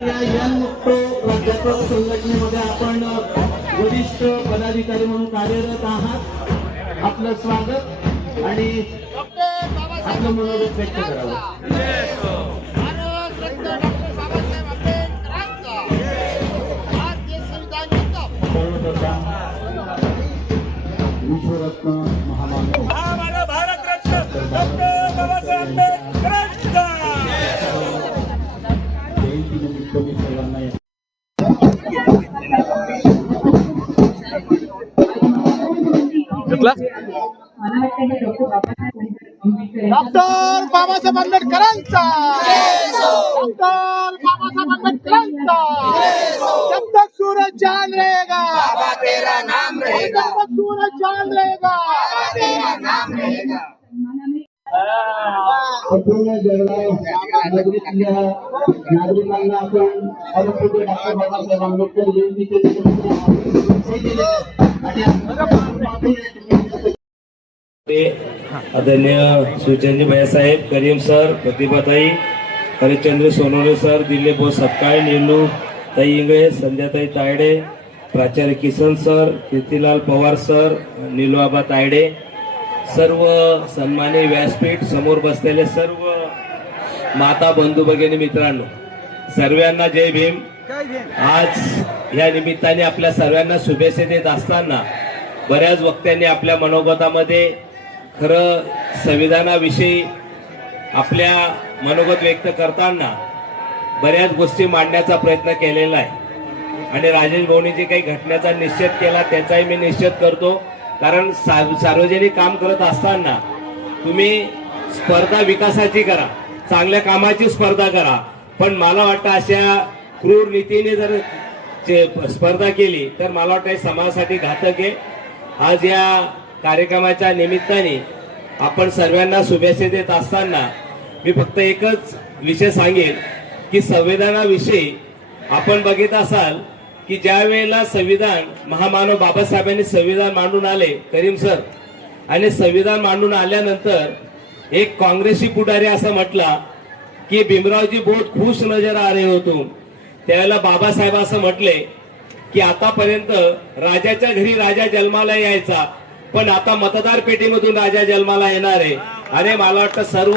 प्राध्यापक संघटनेमध्ये आपण वरिष्ठ पदाधिकारी म्हणून कार्यरत आहात. आपलं स्वागत आणि आपलं मनोगत व्यक्त करावं. विश्वरत्न महामानव भारतरत्न डॉक्टर बाबासाहेब आंबेडकरांचा जयंतीनिमित्त मी सर्वांना डॉक्टर बाबासाहेब आंबेडकरांचा डॉक्टर बाबासाहेब आंबेडकरांचा जब तक सूरज चांद रहेगा बाबा तेरा नाम रहेगा, जब तक सूरज चांद रहेगा बाबा तेरा नाम रहेगा. संपूर्ण जळगाव नागरिकांना आपण डॉक्टर बाबासाहेब आंबेडकर जयंतीचे आदरणीय सुचंजी भैयासाहेब, करीम सर, प्रतिभाताई, हरिश्चंद्र सोनवणे सर, दिलीप भाऊ सपकाळ, नीलू ताई इंगळे, संध्याताई तायडे, प्राचार्य किसन सर, कीर्तिलाल पवार सर, नीलूआबा तायडे, सर्व सन्माननीय व्यासपीठ, समोर बसलेले सर्व माता बंधू भगिनी मित्रांनो, सर्वांना जय भीम. आज या निमित्ताने आपल्या सर्वांना शुभेच्छा देत असताना बऱ्याच वक्त्यांनी आपल्या मनोगतामध्ये खरं संविधानाविषयी आपल्या मनोगत व्यक्त करताना बऱ्याच गोष्टी मांडण्याचा प्रयत्न केलेला आहे आणि राजेश भाऊनी जे काही घटनेचा निषेध केला त्याचाही मी निषेध करतो. कारण सार्वजनिक काम करत असताना तुम्ही स्पर्धा विकासाची करा, चांगल्या कामाची स्पर्धा करा, पण मला वाटतं अशा क्रूर नीतीने जर स्पर्धा केली तर मला वाटतं समाजासाठी घातक आहे. आज या कार्यक्रमाच्या निमित्ताने आपण सर्वांना शुभेच्छा देत असताना मी फक्त एकच विषय सांगेन की संविधानाविषयी आपण बघित असाल की ज्या वेळेला संविधान महामानव बाबासाहेबांनी संविधान मांडून आले करीम सर, आणि संविधान मांडून आल्यानंतर एक काँग्रेसी पुढारी असं म्हटला की भीमरावजी बहुत खुश नजर आ रहे हो तुम. त्यावेळेला बाबासाहेब असं म्हटले की आतापर्यंत राजाच्या घरी राजा जन्माला यायचा, पण आता मतदार पेटीमधून राजा जन्माला येणार आहे. अरे मला वाटतं सर्व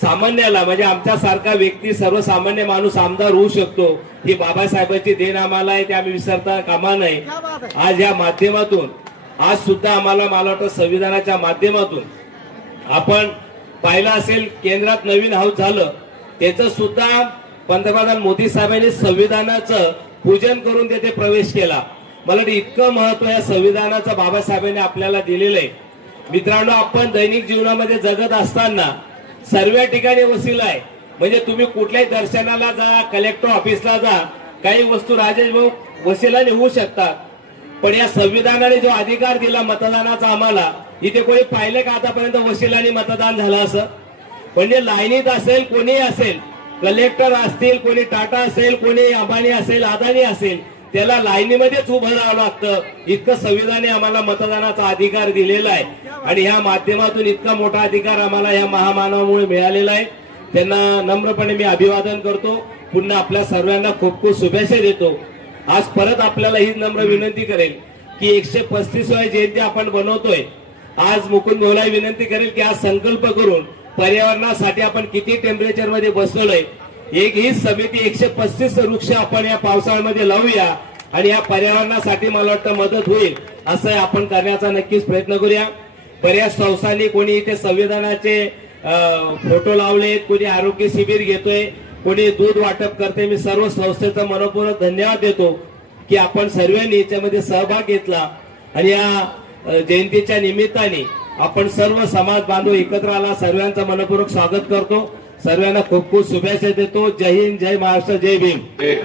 सामान्याला म्हणजे आमच्यासारखा व्यक्ती, सर्वसामान्य माणूस आमदार होऊ शकतो ही बाबासाहेबांची देण आम्हाला आहे, ते आम्ही विसरता कामा नये. आज या माध्यमातून आज सुद्धा आम्हाला मला वाटतं संविधानाच्या माध्यमातून आपण पाहिलं असेल केंद्रात नवीन हाऊस झालं, त्याचं सुद्धा पंतप्रधान मोदी साहेबांनी संविधानाचं पूजन करून तिथे प्रवेश केला. मला वाटतं इतकं महत्व या संविधानाचं बाबासाहेबांनी आपल्याला दिलेलं आहे. मित्रांनो, आपण दैनिक जीवनामध्ये जगत असताना सर्व ठिकाणी वसीला आहे. म्हणजे तुम्ही कुठल्याही दर्शनाला जा, कलेक्टर ऑफिसला जा, काही वस्तू राजेश भाऊ वसिलाने होऊ शकतात, पण या संविधानाने जो अधिकार दिला मतदानाचा आम्हाला, इथे कोणी पाहिलं का आतापर्यंत वसिलाने मतदान झालं असं? म्हणजे लाईनीत असेल, कोणी असेल, कलेक्टर असतील, कोणी टाटा असेल, कोणी अंबानी असेल, अदानी असेल, त्याला लाईनीमध्येच उभं राहावं लागतं. इतकं संविधानाने आम्हाला मतदानाचा अधिकार दिलेला आहे आणि ह्या माध्यमातून इतका मोठा अधिकार आम्हाला या महामानवामुळे मिळालेला आहे. त्यांना नम्रपणे मी अभिवादन करतो. पुन्हा आपल्या सर्वांना खूप खूप शुभेच्छा देतो. आज परत आपल्याला ही नम्र विनंती करेल की 135वी जयंती आपण बनवतोय. आज मुकुंद भाऊला विनंती करेल की आज संकल्प करून पर्यावरणासाठी आपण किती टेम्परेचर मध्ये बसलोय, एक ही समिती 135 वृक्ष आपण या पावसाळ्यामध्ये लावूया आणि या पर्यावरणासाठी मला वाटतं मदत होईल असं आपण करण्याचा नक्कीच प्रयत्न करूया. बऱ्याच संस्थांनी कोणी इथे संविधानाचे फोटो लावलेत, कोणी आरोग्य शिबिर घेतोय, कोणी दूध वाटप करते. मी सर्व संस्थेचा मनपूर्वक धन्यवाद देतो की आपण सर्वांनी याच्यामध्ये सहभाग घेतला आणि या जयंतीच्या निमित्ताने आपण सर्व समाज बांधव एकत्र आला. सर्वांचं मनपूर्वक स्वागत करतो. सर्वांना खूप खूप शुभेच्छा देतो. जय हिंद, जय महाराष्ट्र, जय भीम.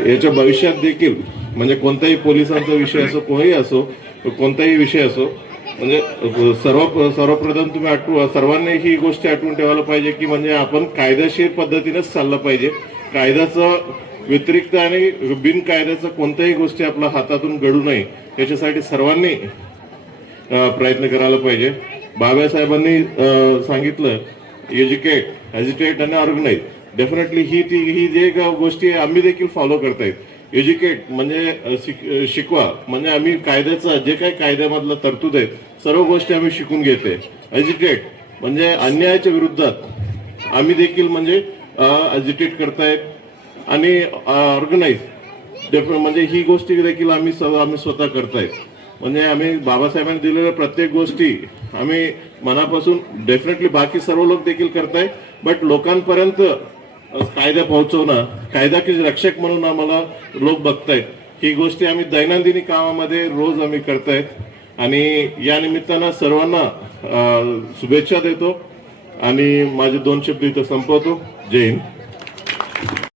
याच्या भविष्यात देखील म्हणजे कोणताही पोलिसांचा विषय असो, कोणीही असो, कोणताही विषय असो, म्हणजे सर्वप्रथम तुम्ही सर्वांनी ही गोष्ट आठवून ठेवायला पाहिजे की म्हणजे आपण कायदेशीर पद्धतीनेच चाललं पाहिजे. कायद्याचं व्यतिरिक्त आणि बिनकायद्याचं कोणत्याही गोष्टी आपल्या हातातून घडू नये याच्यासाठी सर्वांनी प्रयत्न करायला पाहिजे. बाबासाहेबांनी सांगितलं एज्युकेट, एज्युकेट आणि ऑर्गनाईज. डेफिनेटली ही जे गोष्टी आहे आम्ही देखील फॉलो करतायत। एज्युकेट म्हणजे शिकवा, म्हणजे आम्ही कायद्याचा जे काही कायद्यामधलं तरतूद आहेत सर्व गोष्टी आम्ही शिकून घेते। एज्युकेट म्हणजे अन्यायाच्या विरुद्धात आम्ही देखील म्हणजे एज्युकेट करतायत आणि ऑर्गनाईज म्हणजे ही गोष्टी देखील आम्ही स्वतः करतायत। म्हणजे आम्ही बाबासाहेबांनी दिलेल्या प्रत्येक गोष्टी आम्ही मनापासून डेफिनेटली बाकी सर्व लोक देखील करताय, बट लोकांपर्यंत कायदा पोहोचवणं, कायदा की रक्षक म्हणून आम्हाला लोक बघतायत, ही गोष्टी आम्ही दैनंदिन कामामध्ये रोज आम्ही करतायत। आणि या निमित्तानं सर्वांना शुभेच्छा देतो आणि माझे 2 शब्द इथं संपवतो। जय हिंद।